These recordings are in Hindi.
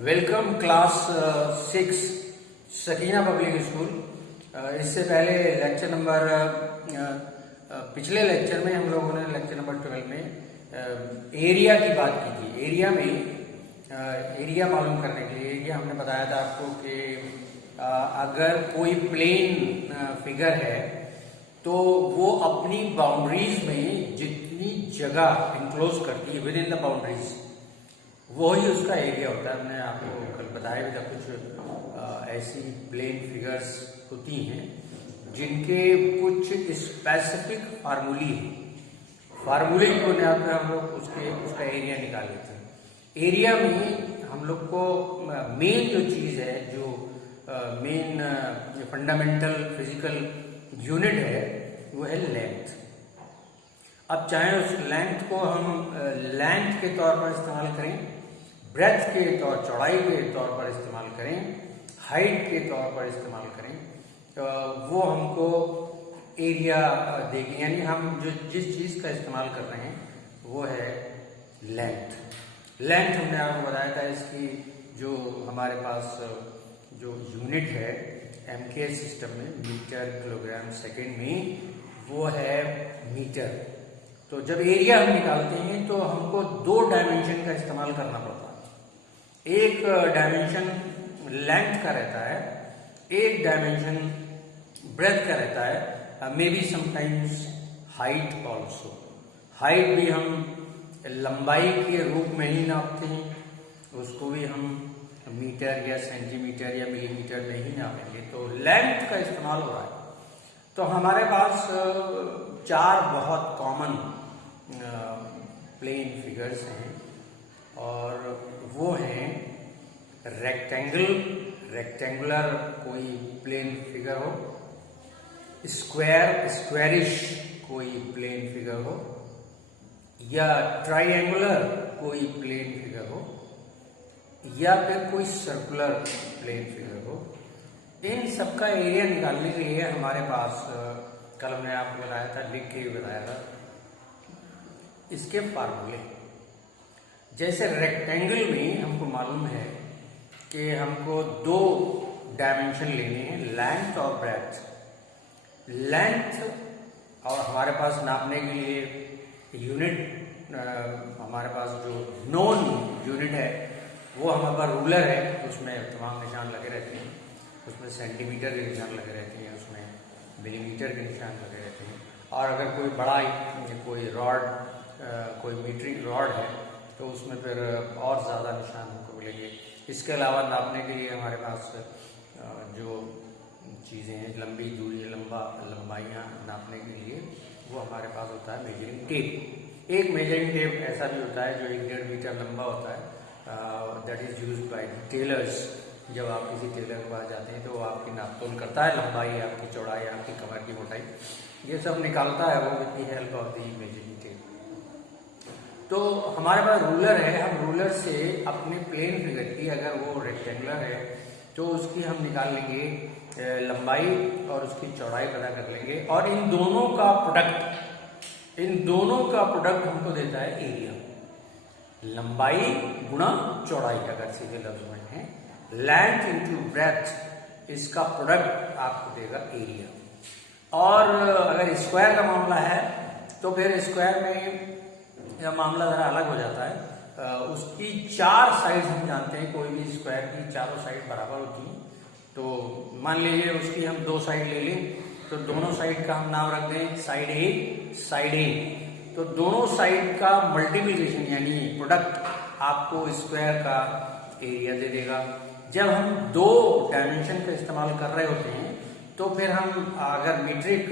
Welcome class 6 Sakina public school. इससे पहले लेक्चर नंबर पिछले लेक्चर में हम लोगों ने लेक्चर नंबर 12 में एरिया की बात की थी। एरिया में एरिया मालूम करने के लिए एरिया हमने बताया था आपको कि अगर कोई प्लेन फिगर है तो वो अपनी बाउंड्रीज में जितनी जगह इंक्लोज करती है विद इन द बाउंड्रीज वो ही उसका एरिया होता है। हमने आपको कल बताया भी था कुछ ऐसी प्लेन फिगर्स होती हैं जिनके कुछ स्पेसिफिक फार्मूले की बुनियाद पर हम लोग उसका एरिया निकाल लेते हैं। एरिया में हम लोग को मेन जो चीज़ है, जो मेन फंडामेंटल फिजिकल यूनिट है वो है लेंथ। अब चाहे उस लेंथ को हम लेंथ के तौर पर इस्तेमाल करें, ब्रेथ के तौर चौड़ाई के तौर पर इस्तेमाल करें, हाइट के तौर पर इस्तेमाल करें, तो वो हमको एरिया देगी। यानी हम जिस चीज़ का इस्तेमाल कर रहे हैं वो है लेंथ। हमने आपको बताया था इसकी जो हमारे पास जो यूनिट है एमके सिस्टम में मीटर किलोग्राम सेकेंड में वो है मीटर। तो जब एरिया हम निकालते हैं तो हमको दो डायमेंशन का इस्तेमाल करना पड़ता है। एक डायमेंशन लेंथ का रहता है, एक डायमेंशन ब्रेथ का रहता है, may be sometimes height also. Height भी हम लंबाई के रूप में ही नापते हैं, उसको भी हम मीटर या सेंटीमीटर या मिलीमीटर में ही नापेंगे। तो लेंथ का इस्तेमाल हो रहा है। तो हमारे पास चार बहुत कॉमन प्लेन फिगर्स हैं और वो हैं रेक्टेंगुलर कोई प्लेन फिगर हो, स्क्वायरिश कोई प्लेन फिगर हो, या ट्राइएंगुलर कोई प्लेन फिगर हो, या फिर कोई सर्कुलर प्लेन फिगर हो। इन सबका एरिया निकालने के लिए हमारे पास कल हमने आपको बताया था, लिख के बताया था इसके फार्मूले। जैसे रेक्टेंगल में हमको मालूम है कि हमको दो डायमेंशन लेने हैं, लेंथ और ब्रेथ। लेंथ और हमारे पास नापने के लिए यूनिट, हमारे पास जो नॉन यूनिट है वो हमारे पास रूलर है, उसमें तमाम निशान लगे रहते हैं। उसमें सेंटीमीटर के निशान लगे रहते हैं, उसमें मिलीमीटर के निशान लगे रहते हैं। और अगर कोई बड़ा कोई रॉड, कोई मीट्रिक रॉड है तो उसमें फिर और ज़्यादा निशान हमको मिलेंगे। इसके अलावा नापने के लिए हमारे पास जो चीज़ें हैं, लंबी दूरी, लंबाइयाँ नापने के लिए वो हमारे पास होता है मेजरिंग टेप। एक मेजरिंग टेप ऐसा भी होता है जो 1.5 मीटर लंबा होता है, that is used by tailors. जब आप किसी टेलर के पास जाते हैं तो वो आपकी नापतोल करता है, लंबाई, आपकी चौड़ाई, आपकी कमर की मोटाई, ये सब निकालता है वो with the help of the measuring tape. तो हमारे पास रूलर है, हम रूलर से अपने प्लेन फिगर की, अगर वो रेक्टेंगुलर है तो उसकी हम निकाल लेंगे लंबाई और उसकी चौड़ाई पता कर लेंगे, और इन दोनों का प्रोडक्ट हमको देता है एरिया। लंबाई गुणा चौड़ाई, अगर सीधे लफ्ज में है, लेंथ इंटू ब्रेथ, इसका प्रोडक्ट आपको देगा एरिया। और अगर स्क्वायर का मामला है तो फिर स्क्वायर में यह मामला जरा अलग हो जाता है। उसकी चार साइड हम जानते हैं, कोई भी स्क्वायर की चारों साइड बराबर होती हैं। तो मान लीजिए उसकी हम दो साइड ले लें तो दोनों साइड का हम नाम रख दें साइड ए। तो दोनों साइड का मल्टीप्लिकेशन यानी प्रोडक्ट आपको स्क्वायर का एरिया दे देगा। जब हम दो डायमेंशन का इस्तेमाल कर रहे होते हैं तो फिर हम अगर मीट्रिक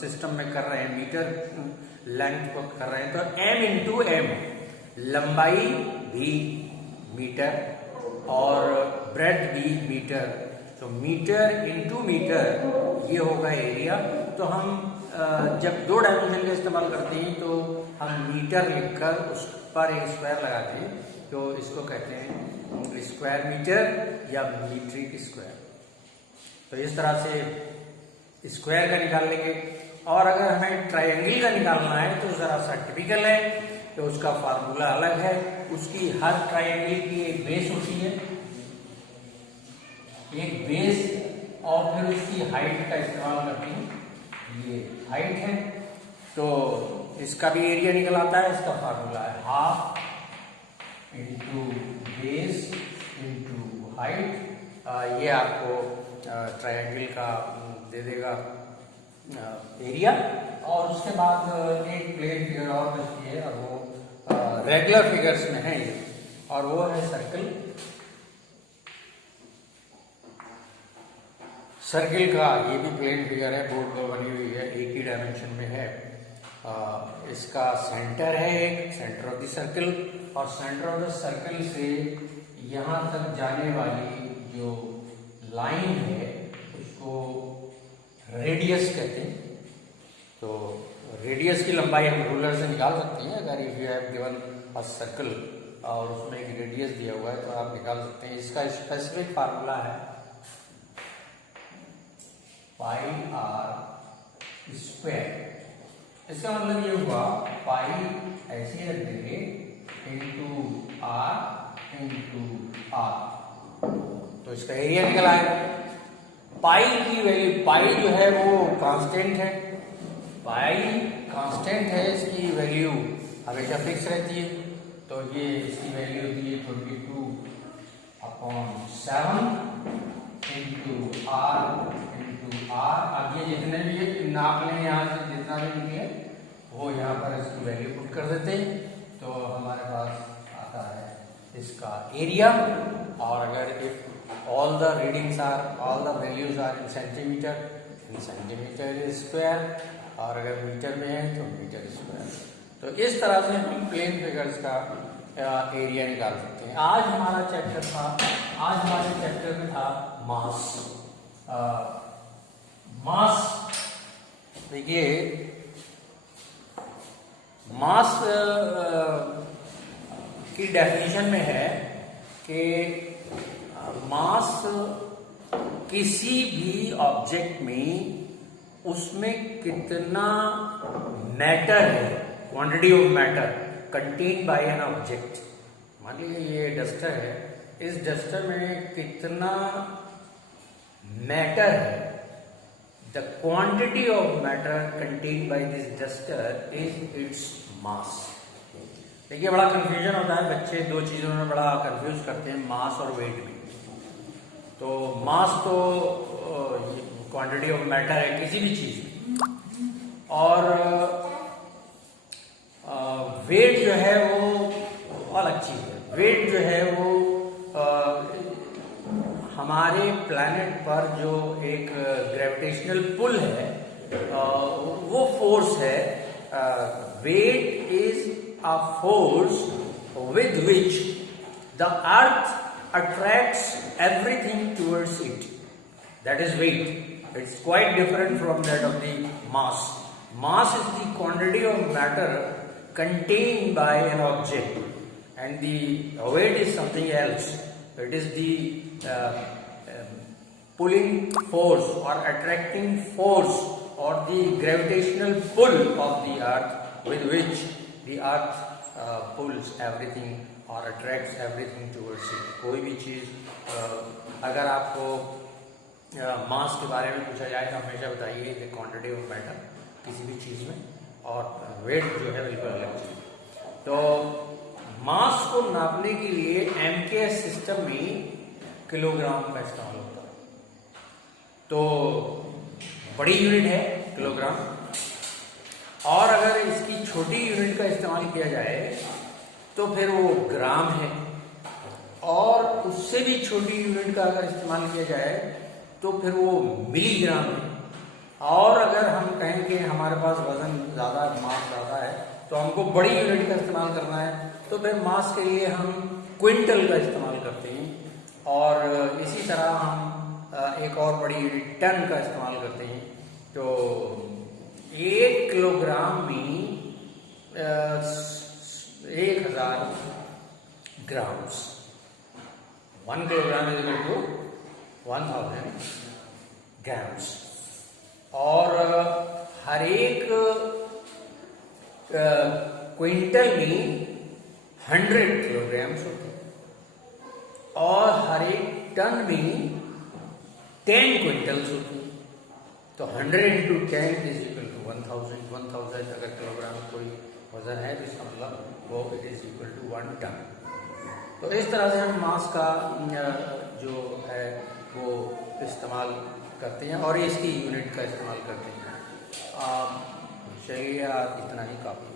सिस्टम में कर रहे हैं, मीटर लेंथ को कर रहे हैं, तो m इंटू एम, लंबाई भी मीटर और ब्रेथ भी मीटर, तो मीटर इंटू मीटर ये होगा एरिया। तो हम जब दो डायमेंशन का इस्तेमाल करते हैं तो हम मीटर लिखकर उस पर एक स्क्वायर लगाते हैं, तो इसको कहते हैं स्क्वायर मीटर या मीट्रिक स्क्वायर। तो इस तरह से स्क्वायर का निकाल लेंगे। और अगर हमें ट्रायंगल का निकालना है तो जरा सा टिपिकल है, तो उसका फार्मूला अलग है। उसकी हर ट्राइंगल की एक बेस होती है, एक बेस, और फिर उसकी हाइट का इस्तेमाल करते हैं। ये हाइट है, तो इसका भी एरिया निकल आता है। इसका फार्मूला है half into base into height. ये आपको ट्रायंगल का दे देगा एरिया। और उसके बाद एक प्लेन फिगर और बचती है, और वो रेगुलर फिगर्स में है ये, और वो है सर्कल। सर्किल का ये भी प्लेन फिगर है, बोर्ड पर बनी हुई है, एक ही डायमेंशन में है। इसका सेंटर है, एक सेंटर ऑफ द सर्किल, और सेंटर ऑफ द सर्किल से यहाँ तक जाने वाली जो लाइन है उसको रेडियस कहते हैं। तो रेडियस की लंबाई हम रूलर से निकाल सकते हैं। अगर if you have given a circle और उसमें एक रेडियस दिया हुआ है तो आप निकाल सकते हैं। इसका स्पेसिफिक फार्मूला है पाई आर स्क्वायर। इसका मतलब ये हुआ पाई ऐसे रख देंगे इंटू आर, तो इसका एरिया निकल आएगा। पाई की वैल्यू, पाई जो है वो कांस्टेंट है, पाई कांस्टेंट है, इसकी वैल्यू हमेशा फिक्स रहती है। तो ये इसकी वैल्यू होती है 22/7 इंटू आर। अब ये जितने भी नाप लें यहाँ से, जितना भी निकले वो यहाँ पर इसकी वैल्यू पुट कर देते हैं, तो हमारे पास आता है इसका एरिया। और अगर if all the readings are, all the values are in centimetre square, और अगर मीटर में है तो मीटर स्क्वायर। तो इस तरह से हम प्लेन फिगर्स का एरिया निकाल सकते हैं। आज हमारे चैप्टर में था मास। मास, देखिए मास की डेफिनेशन में है कि मास किसी भी ऑब्जेक्ट में उसमें कितना मैटर है, quantity of matter contain by an object. मान लीजिए ये डस्टर है, इस डस्टर में कितना मैटर है, the quantity of matter contain by this duster is its mass. देखिए बड़ा कंफ्यूजन होता है, बच्चे दो चीजों में बड़ा कंफ्यूज करते हैं, मास और वेट में। तो मास तो क्वांटिटी ऑफ मैटर है किसी भी चीज में, और वेट जो है वो अलग चीज है। वेट जो है वो हमारे प्लैनेट पर जो एक ग्रेविटेशनल पुल है, वो फोर्स है। Weight is a force with which the earth attracts everything towards it, that is weight. It's quite different from that of the mass. Mass is the quantity of matter contained by an object, and the weight is something else. It is the pulling force or attracting force or the gravitational pull of the earth with which the earth pulls everything or attracts everything towards it. कोई भी चीज अगर आपको मास के बारे में पूछा जाए तो हमेशा बताइए कि क्वांटिटी ऑफ मैटर किसी भी चीज़ में, और वेट जो है बिल्कुल अलग चीज़। तो मास को नापने के लिए एमकेएस सिस्टम में किलोग्राम का इस्तेमाल होता है। तो बड़ी यूनिट है किलोग्राम, और अगर इसकी छोटी यूनिट का इस्तेमाल किया जाए तो फिर वो ग्राम है, और उससे भी छोटी यूनिट का अगर इस्तेमाल किया जाए तो फिर वो मिलीग्राम है। और अगर हम कहें कि हमारे पास वजन ज़्यादा है, मास ज़्यादा है, तो हमको बड़ी यूनिट का इस्तेमाल करना है, तो फिर मास के लिए हम क्विंटल का इस्तेमाल करते हैं। और इसी तरह हम एक और बड़ी यूनिट टन का इस्तेमाल करते हैं। तो 1 किलोग्राम में 1000 grams, 1 kilogram is equal to 1000 grams. और हर एक क्विंटल में 100 किलोग्राम्स होते हैं और हर एक टन में 10 क्विंटल्स होती हैं। तो 100 इंटू 10 इज इक्वल टू 1000 अगर किलोग्राम कोई वजन है तो इसका मतलब वो it is equal to 1 ton. तो इस तरह से हम मास का जो है वो इस्तेमाल करते हैं और इसकी यूनिट का इस्तेमाल करते हैं। चलिए इतना ही काफ़ी।